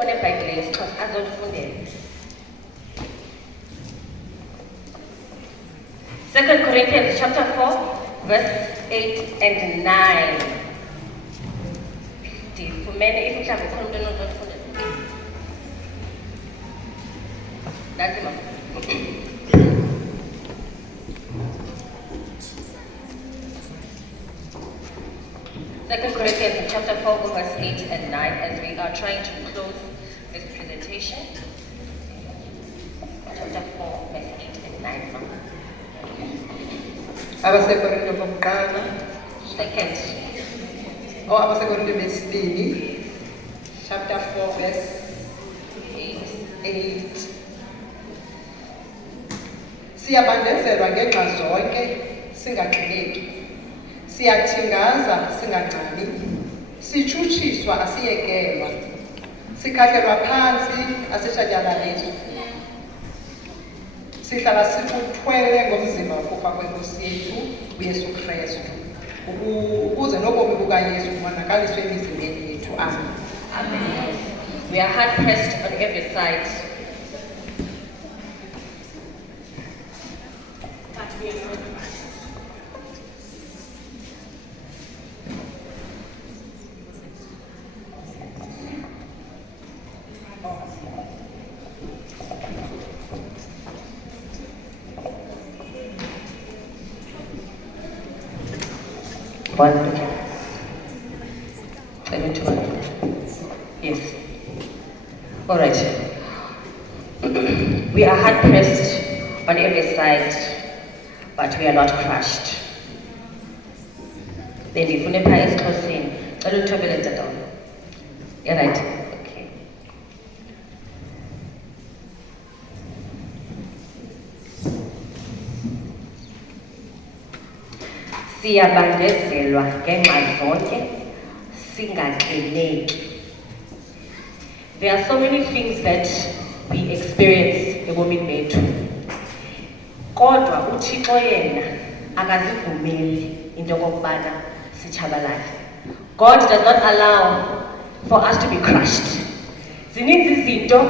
onebhayibhile yesiXhosa azolifundela. 2 Corinthians chapter 4, verse 8 and 9. Ndifumene if mhlawumbi ukhona umuntu onozolifundela. That's it. 2 Corinthians chapter 4, verse 8 and 9, as we are trying to close this presentation. Chapter 4, verse 8 and 9. Abasekorinto bokuqala. Second. Abasekorinto besibini. Chapter 4, verse 8. Siyabandezelwa ngenxa zonke singagxileki. Siyathingaza singangxami. Sichuchiswa asiyekelwa. Sikhahlelwa phansi asitshatyalaliswa. Sihlala sikuthwele ngomzimba wokufa kweNkosi yethu uYesu Kristu. Ukuze nobomi bukaYesu kubonakaliswe emizimbeni yethu. Amen. Amen. We are hard pressed on every side. But we are not crushed. Yes. All right. We are hard pressed on every side, but we are not crushed. Then if you never is closing, I don't trouble it at all. You're right. Okay. Siyabandezelwa ngenxa zonke singagxileki. There are so many things that we experience ebomini bethu. Kodwa uThixo yena akazivumeli into okubana sitshabalale. God does not allow for us to be crushed. Zininzi izinto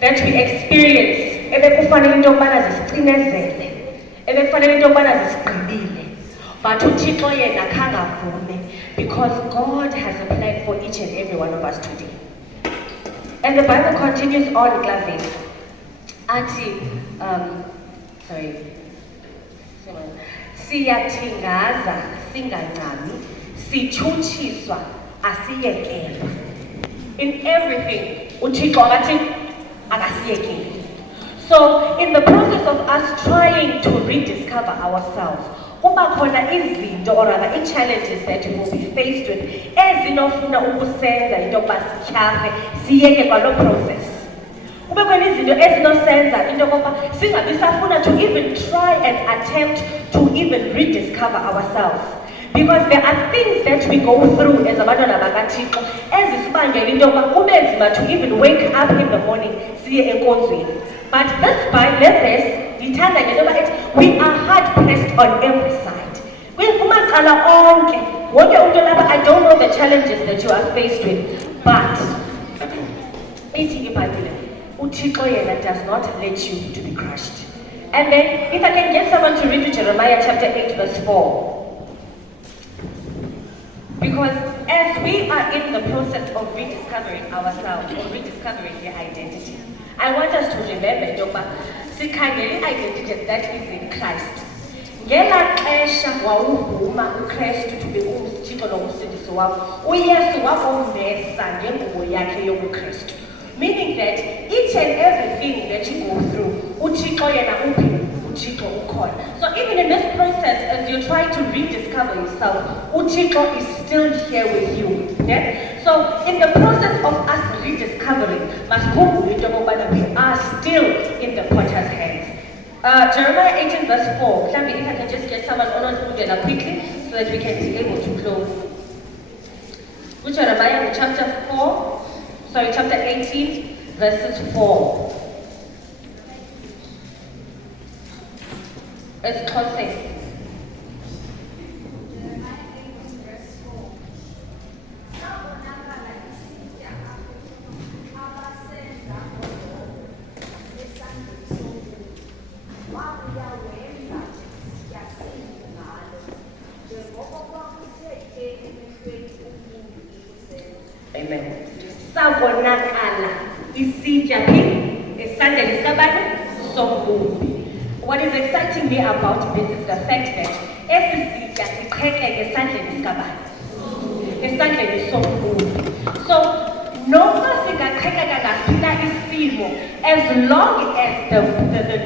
that we experience ebekufanele into okubana zisicinezele, ebekufanele into okubana zisigqibile. But uThixo yena kangavume, because God has a plan for each and every one of us today. And the Bible continues on, Glavin. Siyathingaza singangxami, sichuchiswa asiyekelwa. In everything, uThixo akasiyekeli. So, in the process of us trying to rediscover ourselves, kuba khona izinto or rather challenges that we will be faced with ezinofuna ukusenza into yokuba sityhafe siyeke kwalo process. Kube khona izinto ezinosenza into yokuba singabi safuna to even try and attempt to even rediscover ourselves. Because there are things that we go through as abantwana bakaThixo ezisibangela into yokuba kube nzima to even wake up in the morning siye enkonzweni. But this Bible, we are hard pressed on every side. I don't know the challenges that you are faced with, but uThixo does not let you to be crushed. And then, if I can get someone to read to Jeremiah chapter 8, verse 4. Because as we are in the process of rediscovering ourselves or rediscovering the identity, I want us to remember sikhangele identity that is in Christ. Ngela xesha wawuvuma uKristu to be uMthixo nomsindisi wakho, uYesu wakondesa ngengubo yakhe yobuKristu. Meaning that each and everything that you go through, uThixo yena uphi, uThixo ukhona. So even in this process, as you try to rediscover yourself, uThixo is still here with you. Yeah? So in the process of us rediscovering, we are still in the potter's hands. Jeremiah 18 verse 4. If I can just get someone on quickly so that we can be able to close. Jeremiah chapter 18 verses 4. It's closing. sabonakala isitya phi esandleni sikabani sombubi. What is exciting me about this is the fact that esi sitya siqhekeke esandleni sikabani esandleni sombubi. So noma singaqhekeka ngaphila isimo, as long as the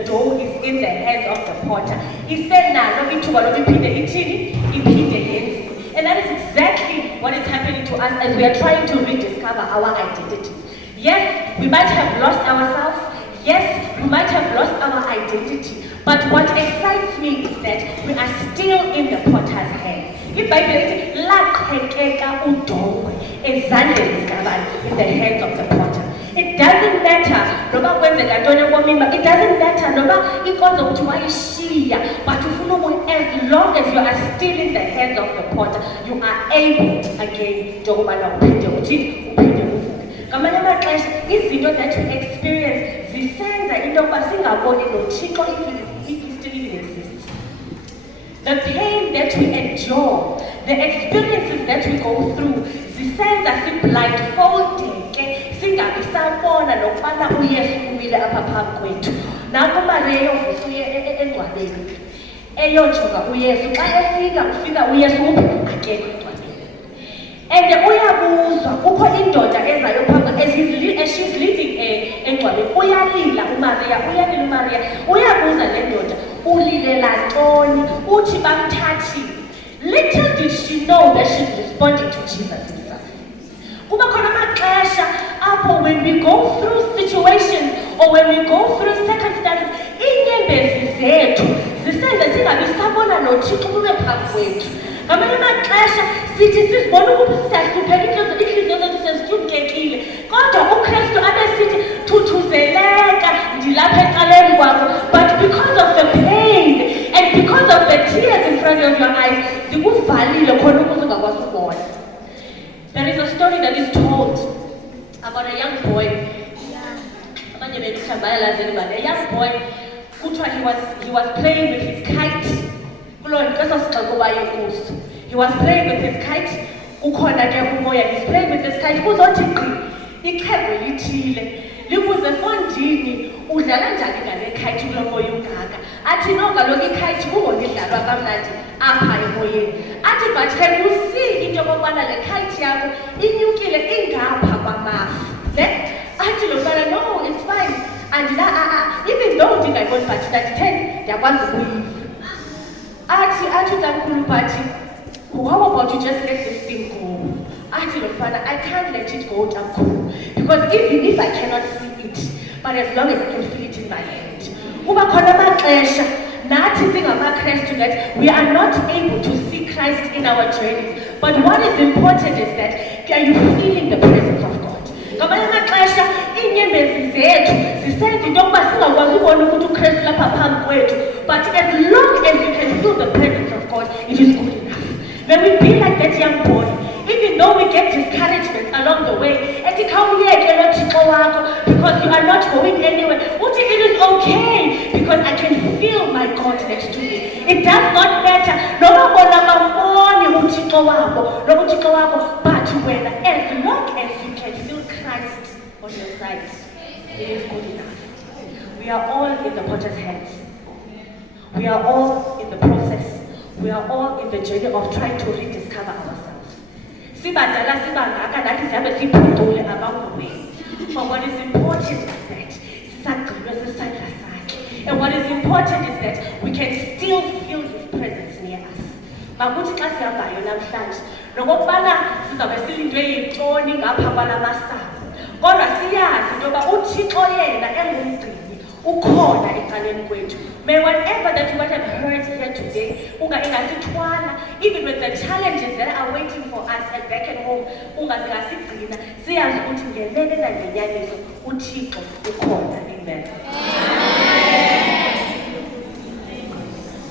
dough is in the hands of the potter, isenalo ithuba lokuphinde ithini iphinde yenziwe. And that is exactly what is happening to us as we are trying to rediscover our identity. Yes, we might have lost ourselves. Yes, we might have lost our identity. But what excites me is that we are still in the potter's hand. In the hands of the potter. It doesn't matter, it doesn't matter, but as long as you are still in the hands of the potter, you are able again to izinto that we experience zisenza into yokuba singaboni noThixo if he still even exists. The pain that we endure, the experiences that we go through, zisenza siblindfoldeke singabi sabona nokubana uYesu umile apha phambi kwethu. Nanku uMaria yovusuye engcwabeni eyojonga uYesu, xa ufika uYesu akekho engcwabeni. And uyabuzwa kukho indoda ezayo phambi as she's leading engcwabeni, uyalila uMaria uyabuza le ndoda ulilela ntoni, uthi bamthathile. Little did she know that she's responding to Jesus himself. Kuba khona amaxesha apho when we go through situations or when we go through circumstances, iinyembezi zethu zisenza singabi sabona noThixo kube phambi kwethu. Ngamanye amaxesha sithi sisibona ukuthi siyahlupheka, iinhliziyo zethu sezithuthekile, kodwa uKristu abe sithi thuthuzeleka ndilapha ecaleni kwakho. But because of the pain and because of the tears in front of your eyes, zikuvalile khona ukuze ungakwazi ukubona. There is a story that is told about a young boy. A young boy he was playing with his kite. He was playing with his kite. He's playing with his kite. Ikhembe lithile libuze Mfondini udlala njani ngale kite kulo moya ungaka. Athi no ngalokho ikite kungolidlalwa kamnandi apha emoyeni. Athi but can you see into yokubana le kite yakho inyukile ingapha kwamafu. Athi lo mntana no it's fine. And even though ndingayiboni but that 10 ndiyakwazi ukuyiva. Athi utankulu but how about you just let this thing go? Athi lo mntana I can't let it go tankulu, because even if I cannot see it, but as long as I can feel it in my hand. Kuba khona amaxesha nathi singamaKristu that we are not able to see Christ in our journeys, but what is important is that are you feeling the presence of God? Ngamanye amaxesha iinyembezi zethu zisenza into yokuba singakwazi ukubona ukuthi uKristu lapha phambi kwethu, but as long as you can feel the presence of God, it is good enough. May we be like that young boy. Even though we get discouragement along the way, because you are not going anywhere, it is okay because I can feel my God next to me. It does not matter. But as long as you can feel Christ on your side, it is good enough. We are all in the potter's hands. We are all in the process. We are all in the journey of trying to rediscover ourselves. But what is important is that and what is important is that we can still feel his presence near us. May whatever that you might have heard here today, even with the challenges that are waiting for us at back at home, amen.